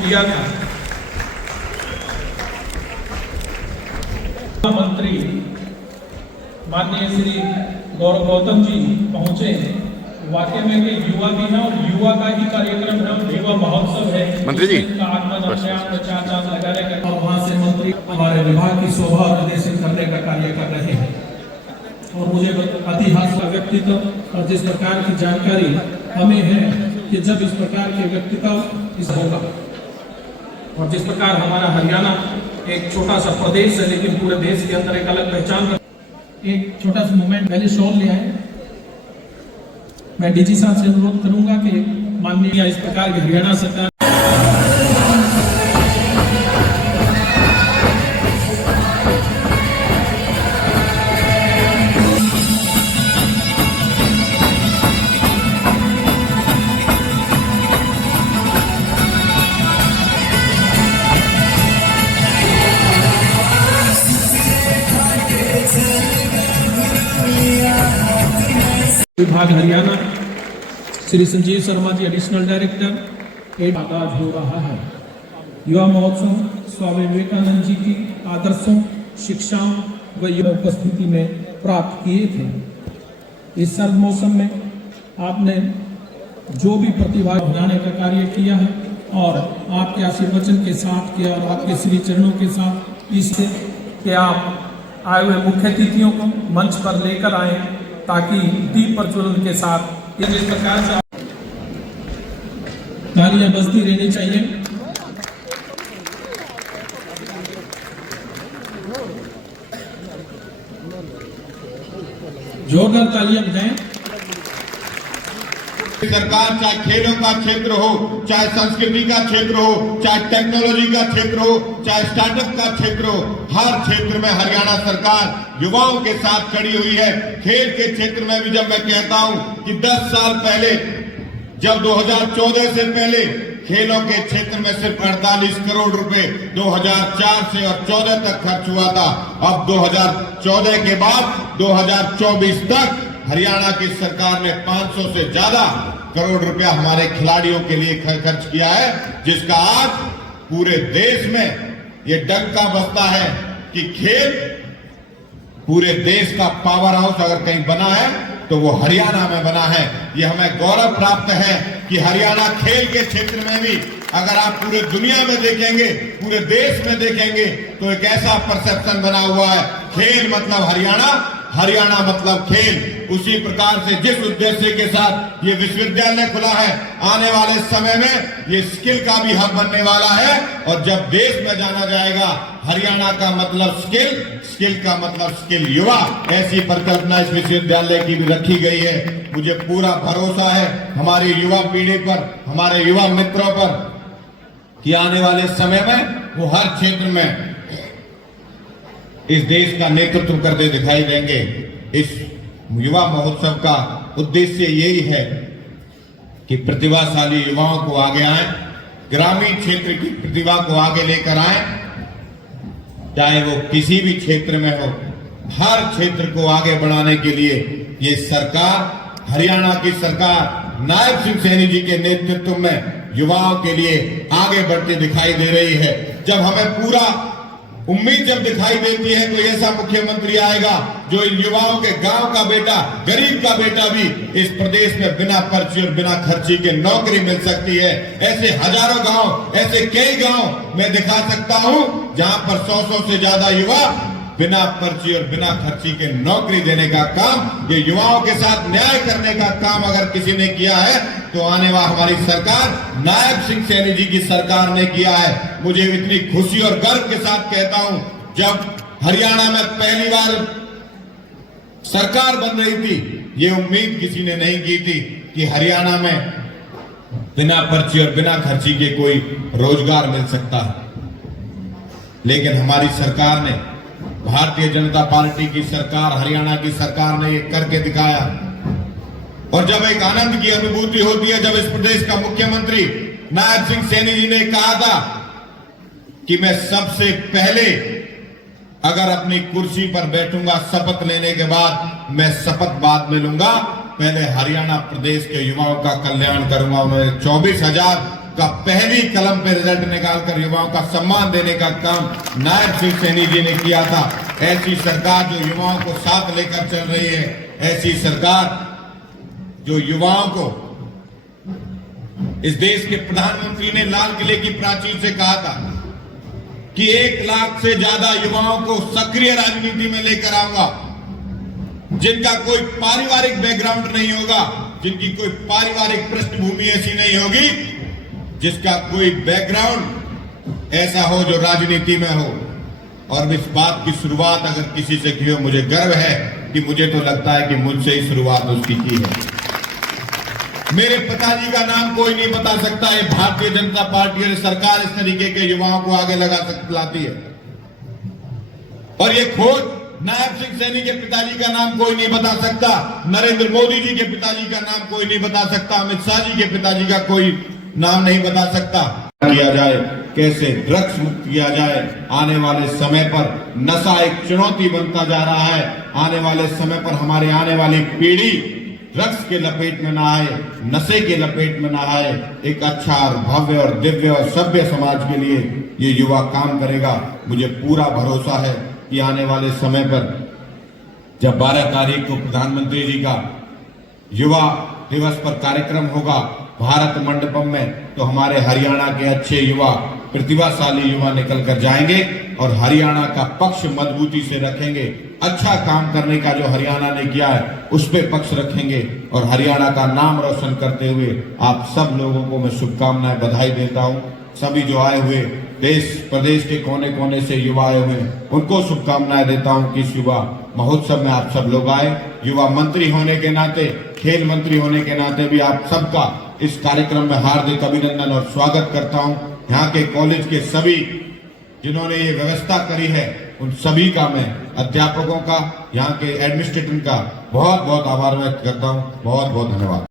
किया था। मंत्री माननीय श्री गौरव गौतम जी पहुंचे हैं। वाकई में कि युवा दिन है और युवा का ही कार्यक्रम है, युवा महोत्सव है। मंत्री जी आगमन अभियान में 4 चांद लगाने का और वहाँ से मंत्री हमारे विभाग की शोभा और निर्देशित करने का कार्य कर रहे हैं। और मुझे इतिहास का व्यक्तित्व और जिस प्रकार की जानकारी हमें है कि जब इस प्रकार के व्यक्तित्व इस होगा और जिस प्रकार हमारा हरियाणा एक छोटा सा प्रदेश है लेकिन पूरे देश के अंदर एक अलग पहचान, एक छोटा सा मूवमेंट पहले शोर ले आए। मैं डीजी साहब से अनुरोध करूंगा कि माननीय इस प्रकार की हरियाणा सरकार विभाग हरियाणा श्री संजीव शर्मा जी एडिशनल डायरेक्टर एक आगाज हो रहा है। युवा महोत्सव स्वामी विवेकानंद जी की आदर्शों, शिक्षाओं व युवा उपस्थिति में प्राप्त किए थे। इस सर्द मौसम में आपने जो भी प्रतिभा बढ़ाने का कार्य किया है और आपके आशीर्वचन के साथ किया और आपके श्री चरणों के साथ इससे कि आप आए हुए मुख्य अतिथियों को मंच पर लेकर आए ताकि दीप प्रज्वलन के साथ इस प्रकार से तालियां बजती रहनी चाहिए। जोरदार तालियां बजाएं। सरकार चाहे खेलों का क्षेत्र हो, चाहे संस्कृति का क्षेत्र हो, चाहे टेक्नोलॉजी का क्षेत्र हो, चाहे स्टार्टअप का क्षेत्र हो, हर क्षेत्र में हरियाणा सरकार युवाओं के साथ खड़ी हुई है। खेल के क्षेत्र में भी जब मैं कहता हूं कि 10 साल पहले जब 2014 से पहले खेलों के क्षेत्र में सिर्फ 48 करोड़ रुपए 2004 से और 14 तक खर्च हुआ था, अब 2014 के बाद 2024 तक हरियाणा की सरकार ने 500 से ज्यादा करोड़ रुपया हमारे खिलाड़ियों के लिए खर्च किया है, जिसका आज पूरे देश में ये डंका बजता है कि खेल पूरे देश का पावर हाउस अगर कहीं बना है तो वो हरियाणा में बना है। ये हमें गौरव प्राप्त है कि हरियाणा खेल के क्षेत्र में भी अगर आप पूरे दुनिया में देखेंगे, पूरे देश में देखेंगे तो एक ऐसा परसेप्शन बना हुआ है, खेल मतलब हरियाणा, हरियाणा मतलब खेल। उसी प्रकार से जिस उद्देश्य के साथ ये विश्वविद्यालय खुला है, आने वाले समय में ये स्किल का भी हब बनने वाला है। और जब देश में जाना जाएगा, हरियाणा का मतलब स्किल, स्किल का मतलब स्किल युवा, ऐसी परिकल्पना इस विश्वविद्यालय की भी रखी गई है। मुझे पूरा भरोसा है हमारी युवा पीढ़ी पर, हमारे युवा मित्रों पर कि आने वाले समय में वो हर क्षेत्र में इस देश का नेतृत्व करते दिखाई देंगे। इस युवा महोत्सव का उद्देश्य यही है कि प्रतिभाशाली युवाओं को आगे आए, ग्रामीण क्षेत्र की प्रतिभा को आगे लेकर आए, चाहे वो किसी भी क्षेत्र में हो, हर क्षेत्र को आगे बढ़ाने के लिए ये सरकार, हरियाणा की सरकार नायब सिंह सैनी जी के नेतृत्व में युवाओं के लिए आगे बढ़ती दिखाई दे रही है। जब हमें पूरा उम्मीद जब दिखाई देती है तो ऐसा मुख्यमंत्री आएगा जो इन युवाओं के गांव का बेटा, गरीब का बेटा भी इस प्रदेश में बिना पर्ची और बिना खर्ची के नौकरी मिल सकती है। ऐसे हजारों गांव, ऐसे कई गांव मैं दिखा सकता हूं जहां पर 100 से ज्यादा युवा बिना पर्ची और बिना खर्ची के नौकरी देने का काम, ये युवाओं के साथ न्याय करने का काम अगर किसी ने किया है तो आने वाली हमारी सरकार नायब सिंह सैनी जी की सरकार ने किया है। मुझे इतनी खुशी और गर्व के साथ कहता हूं, जब हरियाणा में पहली बार सरकार बन रही थी, ये उम्मीद किसी ने नहीं की थी कि हरियाणा में बिना पर्ची और बिना खर्ची के कोई रोजगार मिल सकता है। लेकिन हमारी सरकार ने, भारतीय जनता पार्टी की सरकार, हरियाणा की सरकार ने ये करके दिखाया। और जब एक आनंद की अनुभूति होती है, जब इस प्रदेश का मुख्यमंत्री नायब सिंह सैनी जी ने कहा था कि मैं सबसे पहले अगर अपनी कुर्सी पर बैठूंगा शपथ लेने के बाद, मैं शपथ बाद में लूंगा, पहले हरियाणा प्रदेश के युवाओं का कल्याण करूंगा। उन्होंने 24,000 का पहली कलम पे रिजल्ट निकालकर युवाओं का सम्मान देने का काम नायब श्री सैनी जी ने किया था। ऐसी सरकार जो युवाओं को साथ लेकर चल रही है, ऐसी सरकार जो युवाओं को, इस देश के प्रधानमंत्री ने लाल किले की प्राचीर से कहा था कि 1 लाख से ज्यादा युवाओं को सक्रिय राजनीति में लेकर आऊंगा, जिनका कोई पारिवारिक बैकग्राउंड नहीं होगा, जिनकी कोई पारिवारिक पृष्ठभूमि ऐसी नहीं होगी, जिसका कोई बैकग्राउंड ऐसा हो जो राजनीति में हो। और इस बात की शुरुआत अगर किसी से की हो, मुझे गर्व है कि मुझे तो लगता है कि मुझसे ही शुरुआत उसकी की है। मेरे पिताजी का नाम कोई नहीं बता सकता। ये भारतीय जनता पार्टी और सरकार इस तरीके के युवाओं को आगे लाती है। और ये खोज नायब सिंह सैनी के पिताजी का नाम कोई नहीं बता सकता, नरेंद्र मोदी जी के पिताजी का नाम कोई नहीं बता सकता, अमित शाह जी के पिताजी का कोई नाम नहीं बता सकता। किया जाए, कैसे ड्रग्स मुक्त किया जाए। आने वाले समय पर नशा एक चुनौती बनता जा रहा है। आने वाले समय पर हमारे आने वाली पीढ़ी ड्रग्स के लपेट में ना आए, नशे के लपेट में ना आए। एक अच्छा और भव्य और दिव्य और सभ्य समाज के लिए ये युवा काम करेगा। मुझे पूरा भरोसा है कि आने वाले समय पर जब 12 तारीख को प्रधानमंत्री जी का युवा दिवस पर कार्यक्रम होगा भारत मंडपम में, तो हमारे हरियाणा के अच्छे युवा, प्रतिभाशाली युवा निकल कर जाएंगे और हरियाणा का पक्ष मजबूती से रखेंगे। अच्छा काम करने का जो हरियाणा ने किया है उस पे पक्ष रखेंगे और हरियाणा का नाम रोशन करते हुए आप सब लोगों को मैं शुभकामनाएं, बधाई देता हूं। सभी जो आए हुए देश प्रदेश के कोने कोने से युवा आए हुए, उनको शुभकामनाएं देता हूं कि इस युवा महोत्सव में आप सब लोग आए। युवा मंत्री होने के नाते, खेल मंत्री होने के नाते भी आप सबका इस कार्यक्रम में हार्दिक अभिनंदन और स्वागत करता हूं। यहाँ के कॉलेज के सभी जिन्होंने ये व्यवस्था करी है, उन सभी का मैं, अध्यापकों का, यहाँ के एडमिनिस्ट्रेटर का बहुत बहुत आभार व्यक्त करता हूँ। बहुत बहुत धन्यवाद।